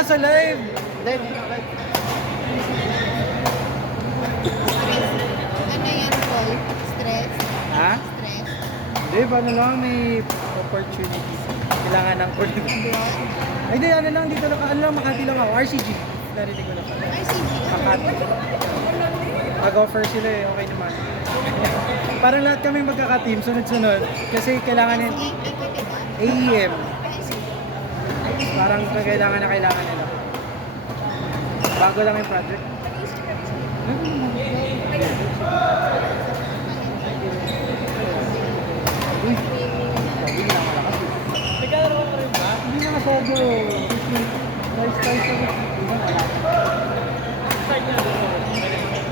nasa live. Live. Ano yan, Paul? Stress? Ha? Stress? Hindi, ano lang, may opportunity. Kailangan ng coordinate. Abroad? Ay, hindi, ano lang, dito lang, ano lang, Makati lang ako. RCG. Narinig ko na pa. RCG? Makati. Mag-offer sila eh, okay naman. Parang lahat kami magkaka-team, sunod-sunod. Kasi kailangan Sige, yung pwede ba? AEM. Ay, sige. Parang kailangan na kailangan nila. Bago lang yung project. Uy, sabi na malakas eh. Naglalaro ka rin ba? Hindi na masyado. Nice tayo sa hindi na wala.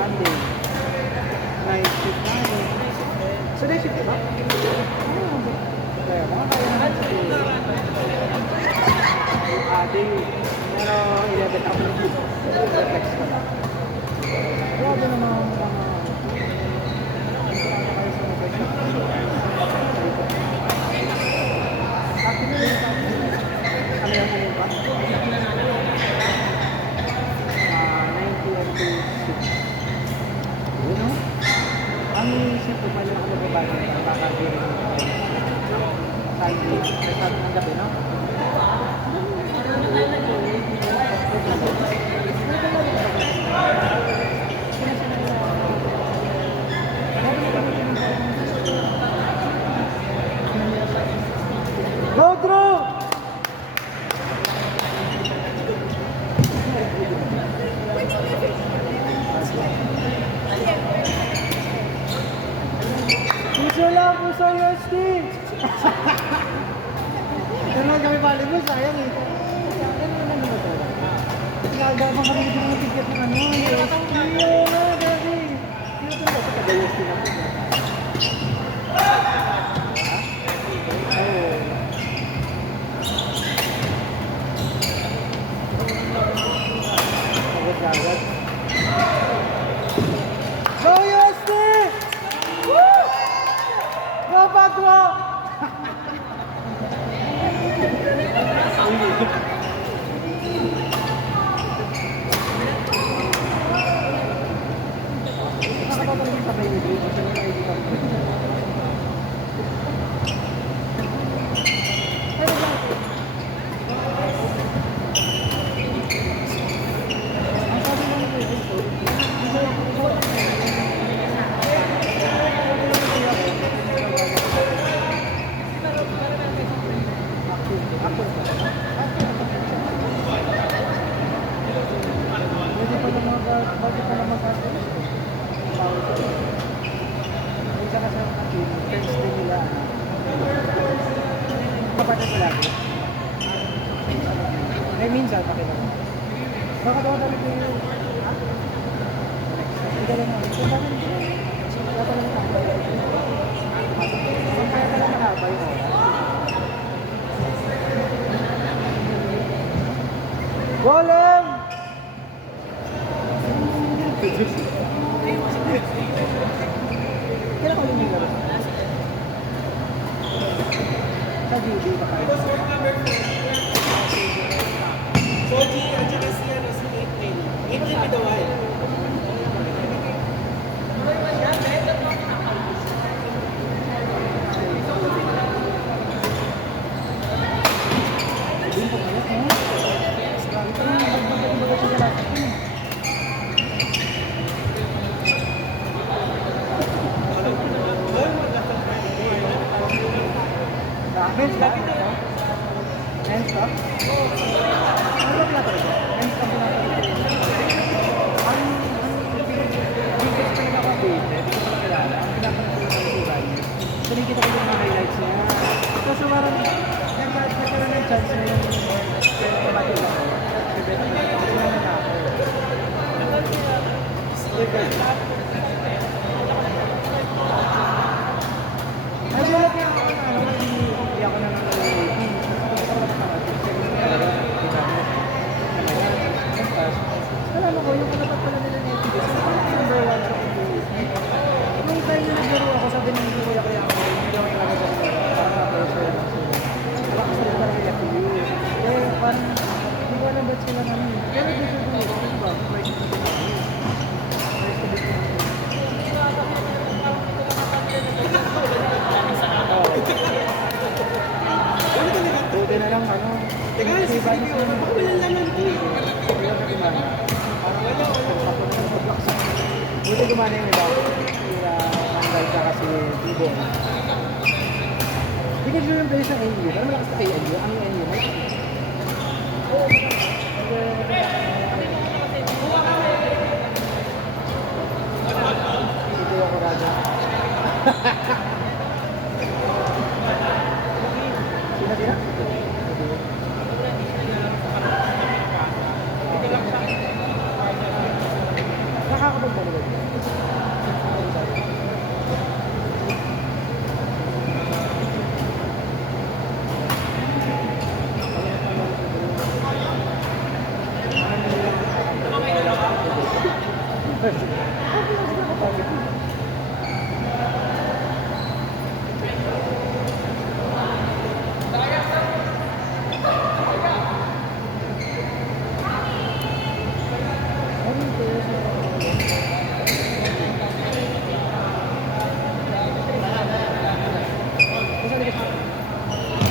Monday. Night shift na ano. So day shift ba? Kaya mga kaya naman sa day. Pero 11 ako na dito. Reflex ko na. Grabe naman mga ano yung ano ba? 9 p.m. to 6. Yun, no? Ang isip ko pala ako magbabago para makakagawin ng Sunday. May sabi ng gabi, no? Go through! Puso lang, puso yung stick! Ito naman kami volleyball, sayang eh. Ano naman naman ito? Nagagawa kami dito ng ticket ng ano, UST. Oo nga, dati. Dito ito ba? Taga-UST lang ito. Ha? Oo. Agad-agad. Go UST! Woo! Go Padua! Nakakapapalagin sa kayo dito. Kasi may ID card ko. Ano ba? Ang sabi lang nito dito, pwede pa lang mag-atos. May isa kasi ang team, friends din nila. Kapatid ko lagi. May minsan, pakita mo. Baka daw dami ko yung... Hindi lang ako. Ito ba rin? Dapat lang ako. Kaya ka lang mahaba yung oras. Golem! Kailan ko yung laro? Sa GD ba kayo? Soji, at saka si April. April with the wife. Hindi po kayo, no? Ito na, magbaga siya lahat. Men's ba? Men's ba? Ano ba pinatay ko? Men's ba pinatay ko? ba't sila naman. Pero dito ko, ano ba? Price to book na. Price to book na. Ano talaga? Buti na lang, ano. Teka, si Silvio, baka walang laman to eh. Wala na gumana. Parang wala, tapos na nag-blocks. Buti gumana yung iba. Sila, Mandal ka kasi Tibon. Hindi ka yung place ng NU. Parang malakas na kay NU. Ang NU, malakas. Ito ako raja. Sina? Nakakapagpapalagay.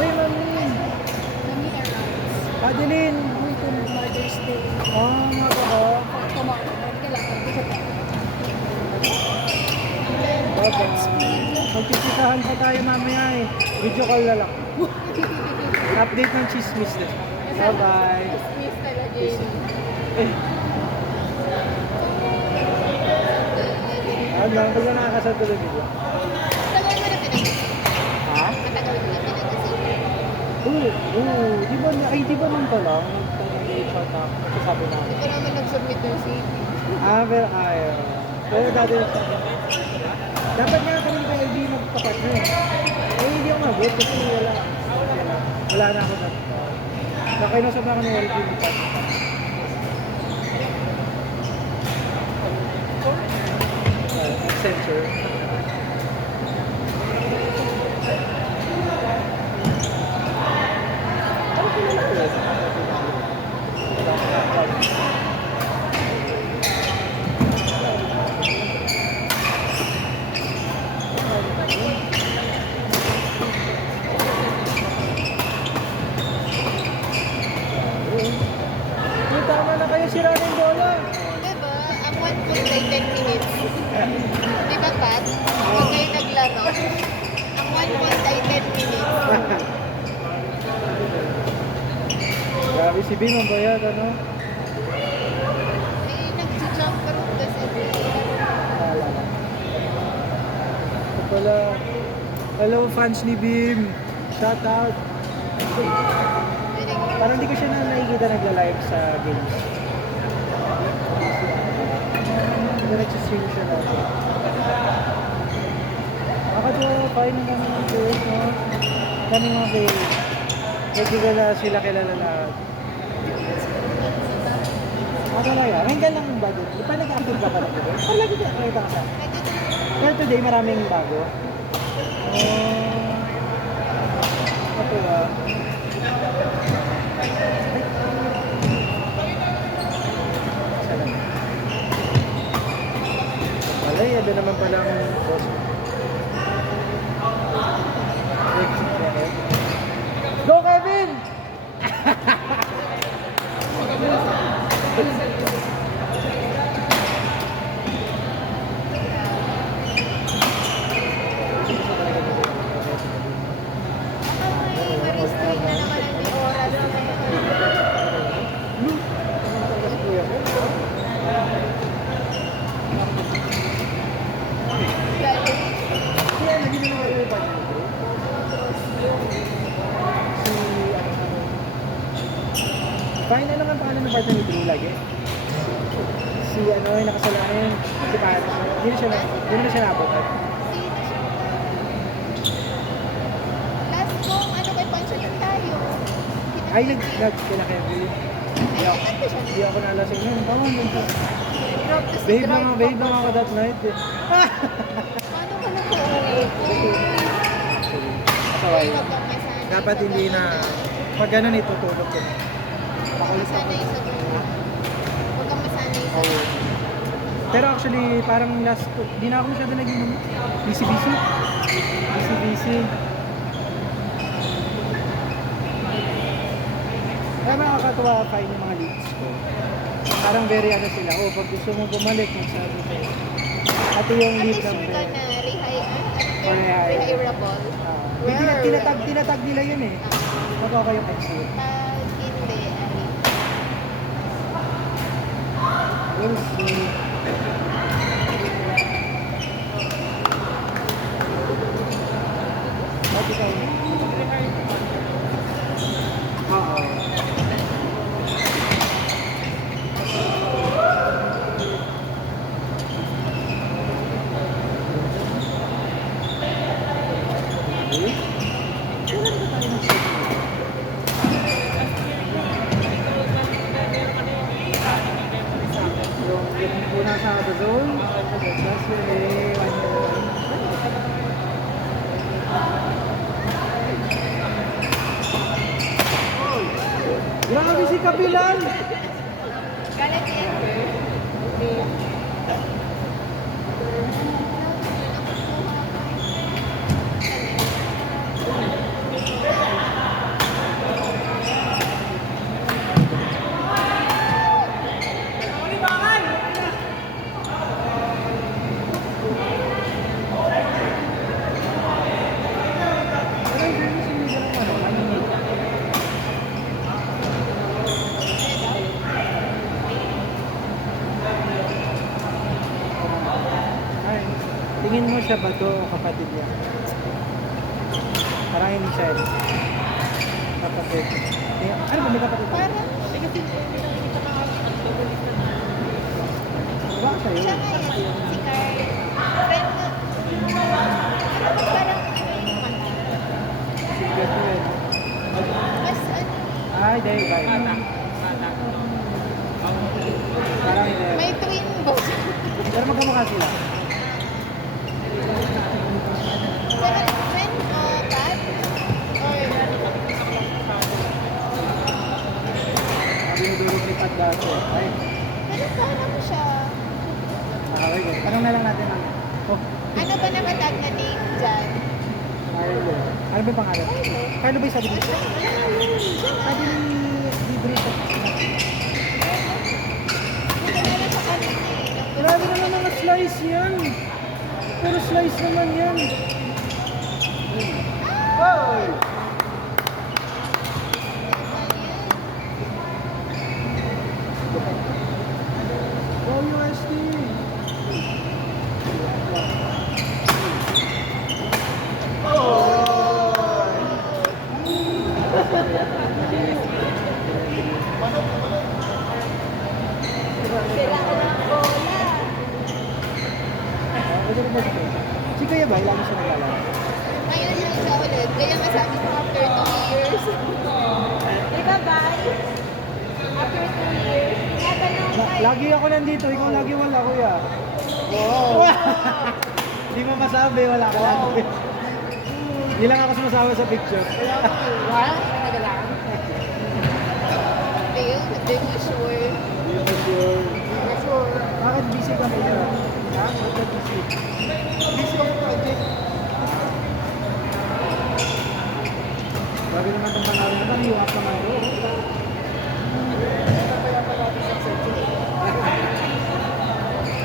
Uy, Mamin! Kami around. Adeline! Uy, kung Mother's Day. Mga baka. Tomorrow, kailangan ko sa tayo. Bye-bye. Magpipisahan pa tayo mamaya eh. Video call na lang. Update ng chismis na. Bye-bye. Miss talaga yun. Ano, pag na nakakasal tuloy video. Tagal mo na pinag-isip. Ha? Matagal mo na pinag-isip. Di ba nung pa lang? Nag-chat ako. Sabi na. Hindi ko naman nag-submit ng CV. Pero ayaw. Pero dati dapat nga kami kay LB magpapartner. Hindi ako mag-get kasi wala na ako na. Nakinusap na ako ng LB magpapartner. Accenture. Tama na kayo sira ng bola. Diba? Ang 1 point ay 10 minutes. Diba, Pat? Huwag kayo naglaro. Ang 1 point ay 10 minutes. Grabe si Bing, ang bayad, ano? Eh, nag-jump rope kasi. Wala na. Ito pala. Hello, fans ni Bim. Shout out. Parang hindi ko siya na nakikita nagla-live sa games. Hindi nagsising siya na. Nakakatuwa, fine ng kami ng viewers, no? Kami mga kayo. Nagkikala sila kilala lahat. Talaga, hanggang lang yung bago. Di pa nag-active ka pala today? Parang lagi ka nakita ka sa. Pero today maraming bago. Ito ba? Alay, ano naman pala ang boss. Go, Kevin! Ma-restrain na naman ang di oras. Fine na naman pangalan ng partner ni Drew lagi. Si ano yung nakasalanan, si Pat. Hindi na siya nabutan. Last kong ano kay Pancho tayo. Ay, kila Kevin. Hindi ako nalasing yun. Tama mo siya. Babe lang ako that night eh. Paano ka nag-uuwi? Sorry. Dapat hindi na, pag ganun itutulog ko. kang masanay sa buhay. Huwag kang masanay sa Oo. Pero actually, parang last, di na ako masyado naging busy-busy. Busy-busy. Kaya nakakatuwa fine yung mga leads ko. Parang very ano sila, oh, pag gusto mo bumalik, magsabi kayo. At yung At lead least ng sure ka na Rehi- rehirable. tinatag nila yun eh. Bago kayo exit. Pag hindi, ay We'll see. Bakit kayo? Oo. Kailan ba tayo nag-set? Yung unang sa zone, that's really grabe si Kapilan! galit yan. Parang very similar ng ano, anime. Ay, tingin mo siya ba to o kapatid niya? Parang hindi siya eh. Kapatid. Ano ba may kapatid? Parang Baka siya siya yun. nga yan, si Carl. Friend mo. Ano ba parang ano yung mata? Si Gatuel. Mas ano, Ay, dahil ba? Parang hindi. may twin ba? Pero magkamukha sila. Pero friend mo, Pat? Or Binudulog ni Pat dati. Ay, pero paano mo siya? nakaway ko. Tanong na lang natin ang... Oh, Ano ba nakatag na name dyan? Carlo. Ano ba yung pangalan? Carlo ba yung sabi dito? Sabi ni Brito. Hindi ko na sa kanina eh. Grabe naman mga slice yan. Puro slice naman yan. Hoy! Go USD! Sila ko ng bola. Si Kuya ba? Ilang siya naglalaro? Ngayon lang siya ulit. Kaya nga sabi ko after 2 years. Di ba, Bay? After 2 years. Tinatanong kayo. Lagi ako nandito, ikaw lagi wala, Kuya. Wow. Hindi mo masabi, wala ka lagi. Hindi lang ako sumasama sa picture. Wow. Nagalang. Ayun, hindi mo sure. Hindi ko sure. Sure. Bakit busy ka Kuya? Ha? Bakit busy? Busy ako project. Grabe naman itong panalo naman, iwak naman doon.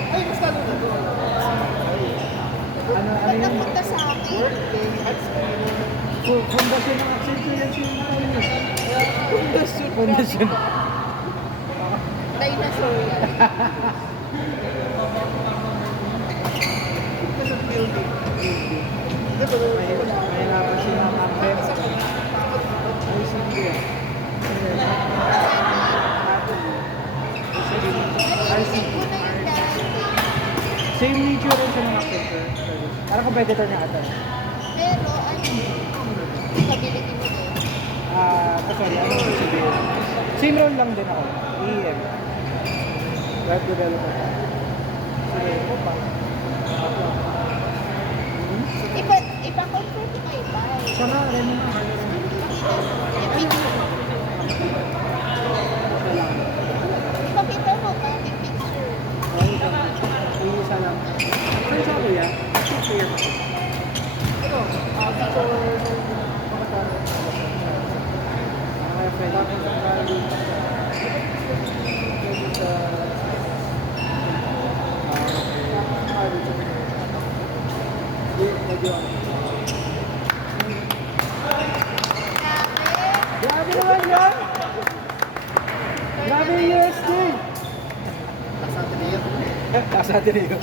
Ay, basta doon na doon. Ano Ba't yun? napunta sa akin? Fondasyon ng Accenture yan siya yung Fondasyon. Dinosaur yan. Mahirapan sila ang akbet. Ay, sige. Narinig ko na yung dati. Same nature rin siya ng Accenture. Parang competitor niya ata. Pero ano, stability mo din. Sorry, ano yung sabihin? Same role lang din ako. EM. Web developer. Sige, ito pa. Ipa-confirm ko iba. Siya nga, rin mo na. Video. Kailangan. Ipakita mo pa yung picture. Yung isa lang. Saan siya kuya? Here. Ito, before kabataan. Kaya pwede ako sa kali. Pwede sa... Medyo Grabe. grabe naman yan! Grabe yung USD! Nasa atin yun.